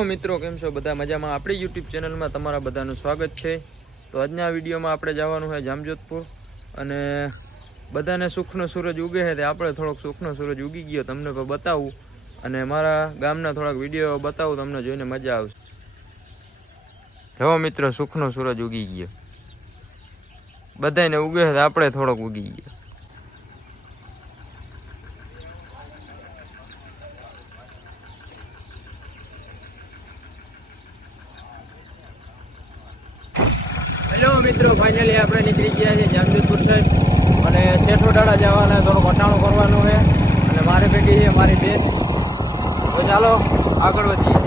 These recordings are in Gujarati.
હેલો મિત્રો, કેમ છો બધા? મજામાં? આપણી યુટ્યુબ ચેનલમાં તમારા બધાનું સ્વાગત છે. તો આજના વિડીયોમાં આપણે જવાનું છે જામજોધપુર અને બધાને સુખનો સૂરજ ઉગે છે તે આપણે થોડોક સુખનો સૂરજ ઉગી ગયો તમને પણ બતાવું અને મારા ગામના થોડાક વિડીયો બતાવું, તમને જોઈને મજા આવશે. જો મિત્રો, સુખનો સૂરજ ઉગી ગયો, બધાને ઉગે છે આપણે થોડોક ઉગી ગયો. હેલો મિત્રો, ફાઇનલી આપણે નીકળી ગયા છીએ જામજોધપુર સાહેબ અને શેઠોડાળા જવાના, થોડું વટાણું કરવાનું છે અને મારે ભેગી છે મારી બેન. તો ચાલો આગળ વધીએ.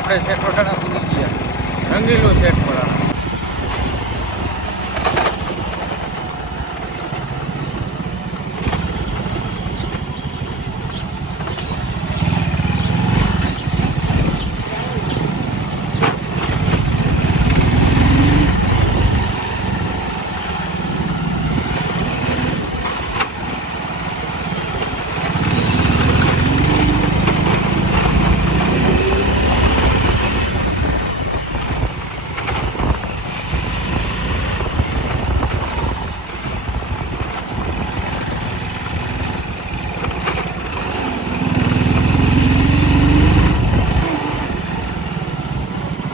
આપણે શેઠોડાળા પૂરી ગયા, રંગીલું શેઠોડા.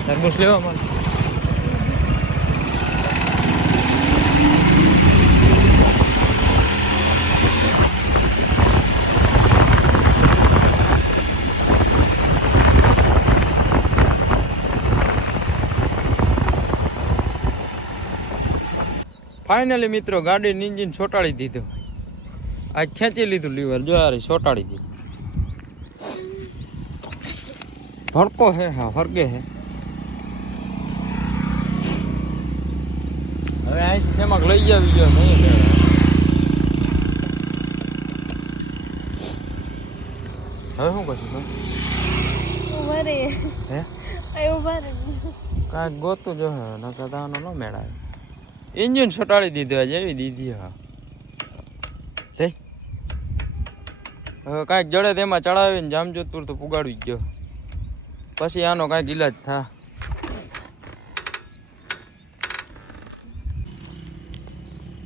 તરબૂચ લેવા મને. ફાઇનલી મિત્રો, ગાડીનું ઇન્જિન ચોટાડી દીધું. આજ ખેંચી લીધું લીવર, જો યાર ચોટાડી દીધું. ભડકો હે, હા ફરગે હે. હવે અહીંથી શેમાં લઈ આવી ગયો નહીં. હવે શું કરશું? કાંઈક ગોતું જો હે, નકર તાનો ન મેળાવે. ઇન્જિન છોટાડી દીધું, જેવી દીધી. હા થઈ હવે કાંઈક જડે તેમાં ચડાવીને જામજોધપુર તો પુગાડી ગયો. પછી આનો કાંઈક ઈલાજ થા.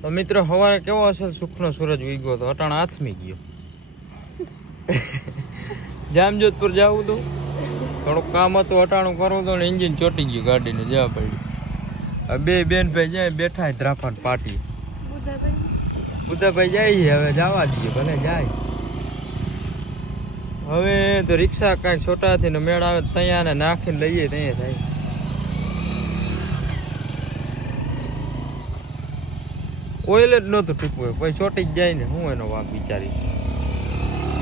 તો મિત્રો, સવારે કેવો હશે સુખનો સૂરજ ઉગ્યો તો અટાણ હાથમી ગયો. જામજોધપુર જવું હતું, થોડુંક કામ હતું, અટાણું કરવું હતું ને ઇન્જિન ચોટી ગયું ગાડીને. જવા પડ્યું. બે બેન ભાઈ જાય બેઠા ધ્રાફાન પાટી. બુધાભાઈ જાય, હવે જવા દઈએ, ભલે જાય. હવે તો રિક્ષા કાંઈક છોટાથી ને મેળ આવે ત્યાં ને નાખીને લઈએ ત્યાં થાય. ઓઇલ જ નહોતું ટીપવું, પછી ચોટી જ જાય ને હું એનો વાક વિચારી.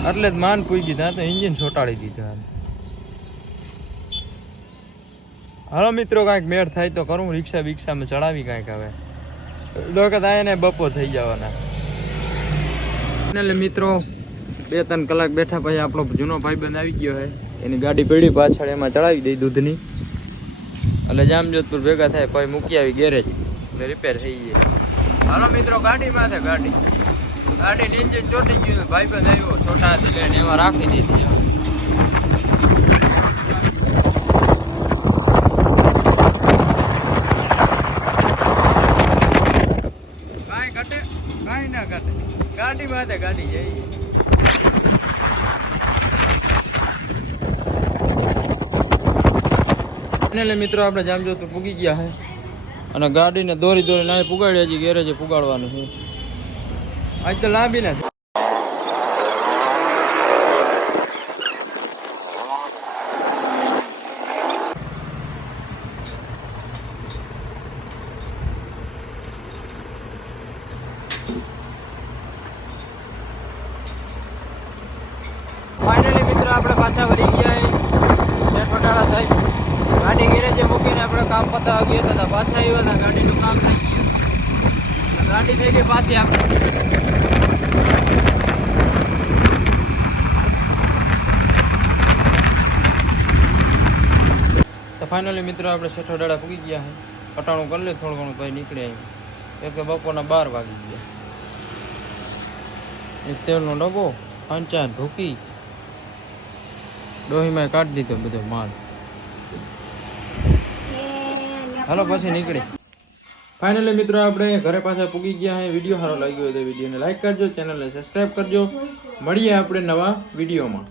એટલે જ માન પૂગી ત્યાં તો ઇન્જિન છોટાડી દીધું. હાલો મિત્રો, કાંઈક મેળ થાય તો કરું, રિક્ષા બિક્ષામાં ચડાવી કાંઈક. હવે વખત આને બપોર થઈ જવાના. એટલે મિત્રો, 2-3 કલાક બેઠા પછી આપણો જૂનો ભાઈબંધ આવી ગયો છે. એની ગાડી પડી પાછળ, એમાં ચડાવી દઈ દૂધની. એટલે જામજોધપુર ભેગા થાય પછી મૂકી આવી ગેરેજ, એટલે રિપેર થઈ જાય. હાલો મિત્રો, ગાડીમાં છે ગાડી ઇન્જિન ચોટી ગયું. ભાઈબંધ આવ્યો છોટા હાથી લઈને, એમાં રાખી દીધી. કાંઈ ઘટે, કાંઈ ના ઘટે. ગાડીમાં છે ગાડી જઈએ. એટલે મિત્રો, આપણે જામજોધપુર પૂગી ગયા છે અને ગાડીને દોરી ના પુગાડી, હજી ગેરેજે પુગાડવાનું છે. આજ તો લાંબી નથી. પાછા વળી ગયા શેઠ વટાળા સાહેબ ગાડી ગેરેજે મૂકીને આપણે કામ પતાવવા ગયા હતા પાછા આવ્યા હતા ગાડીનું કામ થઈ ગયું ગાડી થઈ ગઈ પાછી આપણે તો ફાઇનલી મિત્રો આપણે શેઠ વટાળા પૂગી ગયા છે કટાણું કરી લે થોડું ઘણું પછી નીકળે એક તો બપોરના 12 વાગી ગયા એક તેલનો ડબ્બો પંચાયત ઢોકી ડોહીમાં કાઢી દીધો બધો માલ હાલો પછી નીકળી ફાઇનલી મિત્રો આપણે ઘરે પાછા પૂગી ગયા છે વિડીયો સારો લાગ્યો હોય તો વિડીયોને લાઈક કરજો ચેનલને સબસ્ક્રાઈબ કરજો મળીએ આપણે નવા વિડીયોમાં